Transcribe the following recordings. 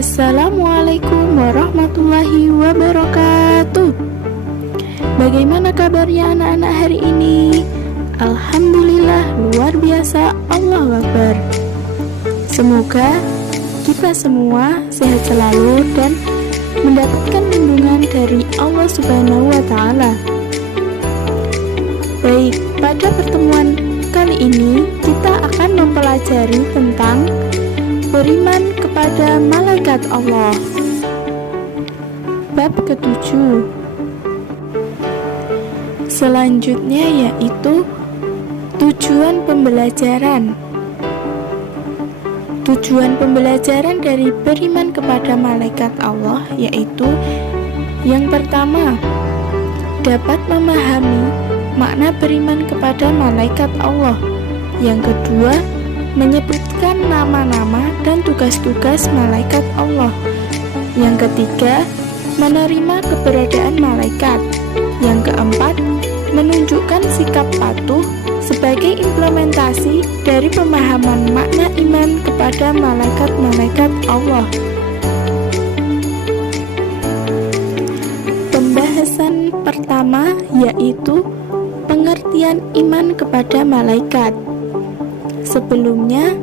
Assalamualaikum warahmatullahi wabarakatuh. Bagaimana kabarnya anak-anak hari ini? Alhamdulillah, luar biasa, Allahu Akbar. Semoga kita semua sehat selalu dan mendapatkan lindungan dari Allah Subhanahu wa Ta'ala. Baik, pada pertemuan kali ini kita akan mempelajari tentang beriman kepada malaikat Allah. Bab ke-7. Selanjutnya yaitu tujuan pembelajaran. Tujuan pembelajaran dari beriman kepada malaikat Allah yaitu yang pertama, dapat memahami makna beriman kepada malaikat Allah. Yang kedua, menyebutkan nama-nama dan tugas-tugas malaikat Allah. Yang ketiga, menerima keberadaan malaikat. Yang keempat, menunjukkan sikap patuh sebagai implementasi dari pemahaman makna iman kepada malaikat-malaikat Allah. Pembahasan pertama yaitu pengertian iman kepada malaikat. Sebelumnya,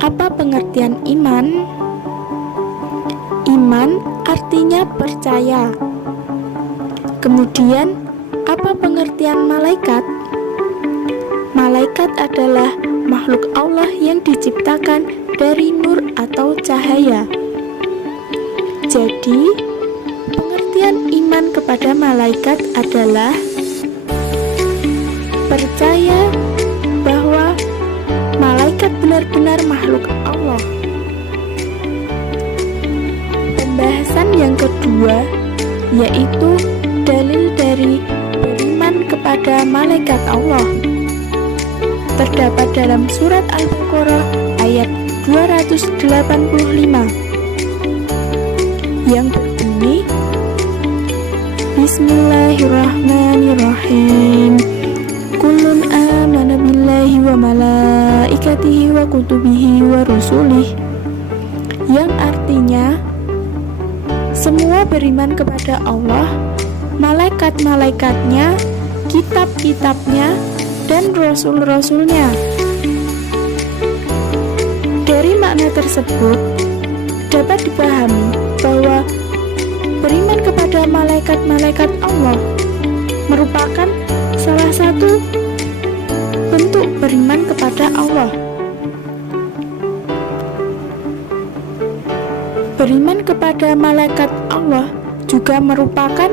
apa pengertian iman? Iman artinya percaya. Kemudian, apa pengertian malaikat? Malaikat adalah makhluk Allah yang diciptakan dari nur atau cahaya. Jadi, pengertian iman kepada malaikat adalah percaya bahwa malaikat benar-benar makhluk Allah. Pembahasan yang kedua yaitu dalil dari beriman kepada malaikat Allah. Terdapat dalam surat Al-Baqarah ayat 285 yang berbunyi, Bismillahirrahmanirrahim. Kullun amana billahi wa malaikatihi wa kutubihi wa rusulih, yang artinya semua beriman kepada Allah, malaikat-malaikatnya, kitab-kitabnya, dan rasul-rasulnya. Dari makna tersebut dapat dipahami bahwa beriman kepada malaikat-malaikat Allah merupakan salah satu bentuk beriman kepada Allah. Beriman kepada malaikat Allah juga merupakan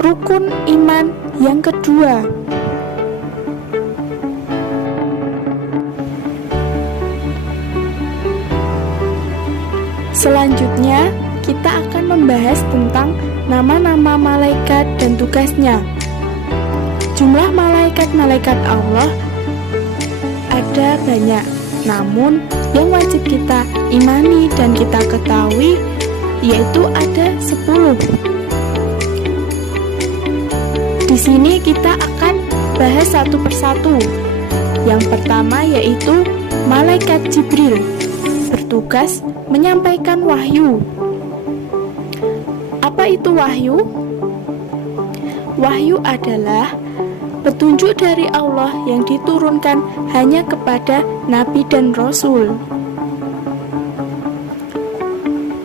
rukun iman yang kedua. Selanjutnya, kita akan membahas tentang nama-nama malaikat dan tugasnya. Jumlah malaikat-malaikat Allah ada banyak, namun yang wajib kita imani dan kita ketahui yaitu ada 10. Di sini kita akan bahas satu persatu. Yang pertama yaitu malaikat Jibril, bertugas menyampaikan wahyu. Apa itu wahyu? Wahyu adalah petunjuk dari Allah yang diturunkan hanya kepada nabi dan rasul.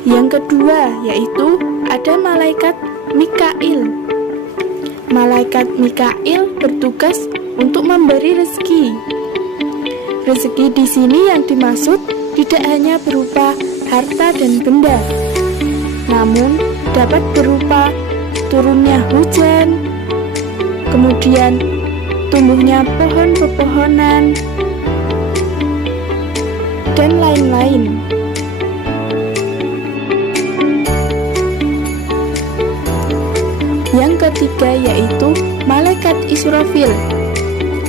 Yang kedua yaitu ada malaikat Mikail. Malaikat Mikail bertugas untuk memberi rezeki. Rezeki di sini yang dimaksud tidak hanya berupa harta dan benda, namun dapat berupa turunnya hujan, kemudian tumbuhnya pohon-pepohonan, dan lain-lain. Yang ketiga yaitu malaikat Israfil.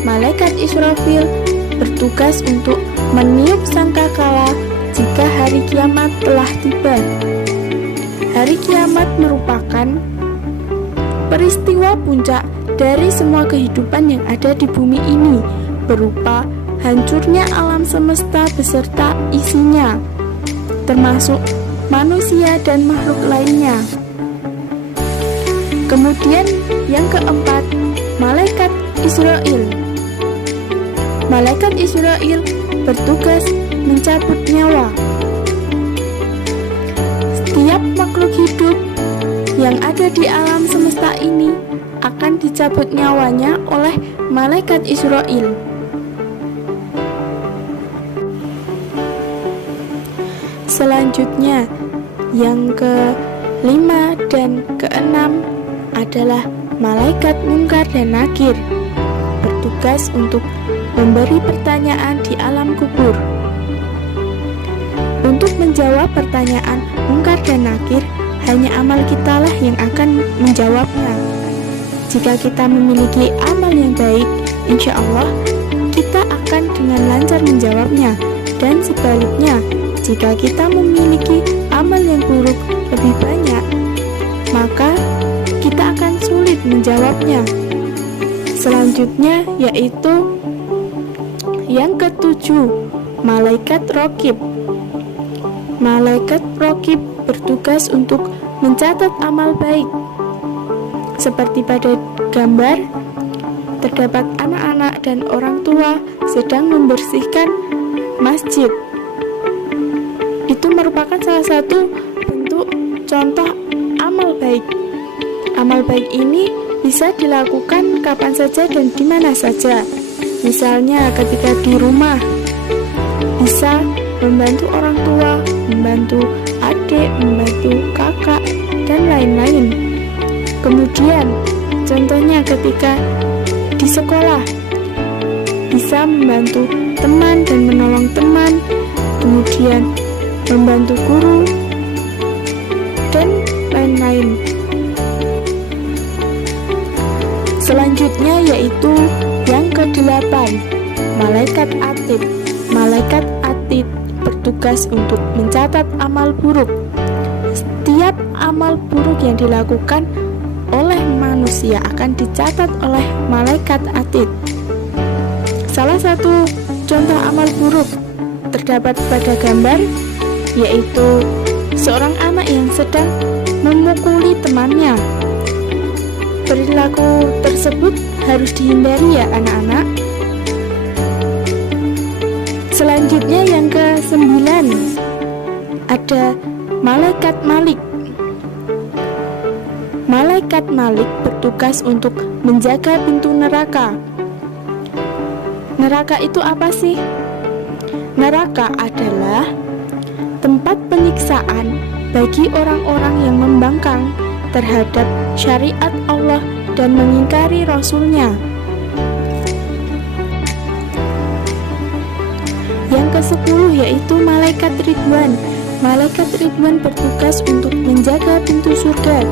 Malaikat Israfil bertugas untuk meniup sangkakala jika hari kiamat telah tiba. Hari kiamat merupakan peristiwa puncak dari semua kehidupan yang ada di bumi ini, berupa hancurnya alam semesta beserta isinya, termasuk manusia dan makhluk lainnya. Kemudian yang keempat, malaikat Israil. Malaikat Israil bertugas mencabut nyawa. Setiap makhluk hidup yang ada di alam semesta ini akan dicabut nyawanya oleh malaikat Israil. Selanjutnya, yang kelima dan keenam adalah malaikat Munkar dan Nakir, bertugas untuk memberi pertanyaan di alam kubur. Untuk menjawab pertanyaan Munkar dan Nakir, hanya amal kitalah yang akan menjawabnya. Jika kita memiliki amal yang baik, insya Allah kita akan dengan lancar menjawabnya. Dan sebaliknya, jika kita memiliki amal yang buruk lebih banyak, maka kita akan sulit menjawabnya. Selanjutnya yaitu yang ketujuh, malaikat Raqib. Malaikat Raqib bertugas untuk mencatat amal baik. Seperti pada gambar, terdapat anak-anak dan orang tua sedang membersihkan masjid. Itu merupakan salah satu bentuk contoh amal baik. Amal baik ini bisa dilakukan kapan saja dan di mana saja. Misalnya ketika di rumah, bisa membantu orang tua, membantu adik, membantu kakak, dan lain-lain. Kemudian, contohnya ketika di sekolah, bisa membantu teman dan menolong teman, kemudian membantu guru, dan lain-lain. Selanjutnya yaitu yang kedelapan, malaikat Atid. Malaikat Atid bertugas untuk mencatat amal buruk. Setiap amal buruk yang dilakukan oleh manusia akan dicatat oleh malaikat Atid. Salah satu contoh amal buruk terdapat pada gambar, yaitu seorang anak yang sedang memukuli temannya. Perilaku tersebut harus dihindari ya anak-anak. Selanjutnya yang ke-9 ada malaikat Malik. Malaikat Malik bertugas untuk menjaga pintu neraka. Neraka itu apa sih? Neraka adalah tempat penyiksaan bagi orang-orang yang membangkang terhadap syariat Allah dan mengingkari Rasul-Nya. Yang ke-10 yaitu malaikat Ridwan. Malaikat Ridwan bertugas untuk menjaga pintu surga.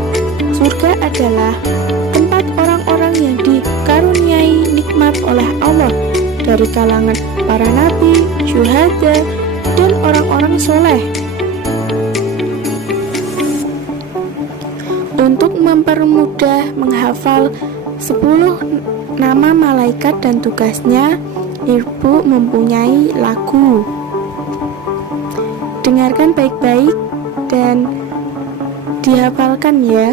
Surga adalah tempat orang-orang yang dikaruniai nikmat oleh Allah dari kalangan para nabi, syuhada, dan orang-orang soleh. Untuk mempermudah menghafal 10 nama malaikat dan tugasnya, Ibu mempunyai lagu. Dengarkan baik-baik dan dihafalkan ya.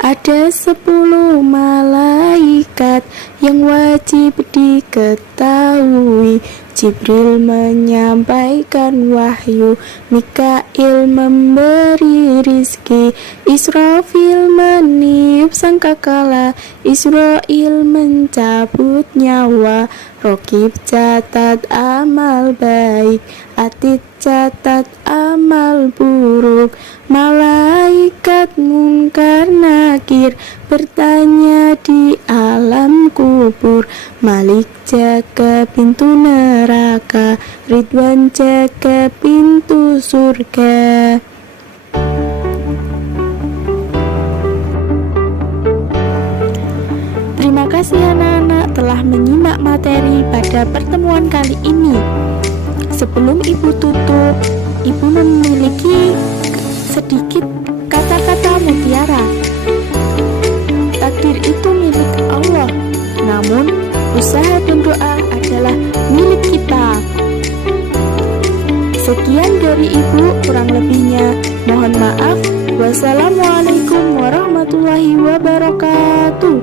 Ada 10 malaikat yang wajib diketahui. Jibril menyampaikan wahyu, Mikail memberi rizki, Israfil meniup sangkakala, Israil mencabut nyawa, Raqib catat amal baik, Atid catat amal buruk, malaikat Munkar Nakir bertanya di alam kubur, Malik jaga pintu neraka, Ridwan jaga pintu surga. Terima kasih anak-anak telah menyimak materi pada pertemuan kali ini. Sebelum Ibu tutup, Ibu memiliki sedikit kata-kata mutiara. Takdir itu milik Allah, namun usaha dan doa adalah milik kita. Sekian dari Ibu, kurang lebihnya mohon maaf. Wassalamualaikum warahmatullahi wabarakatuh.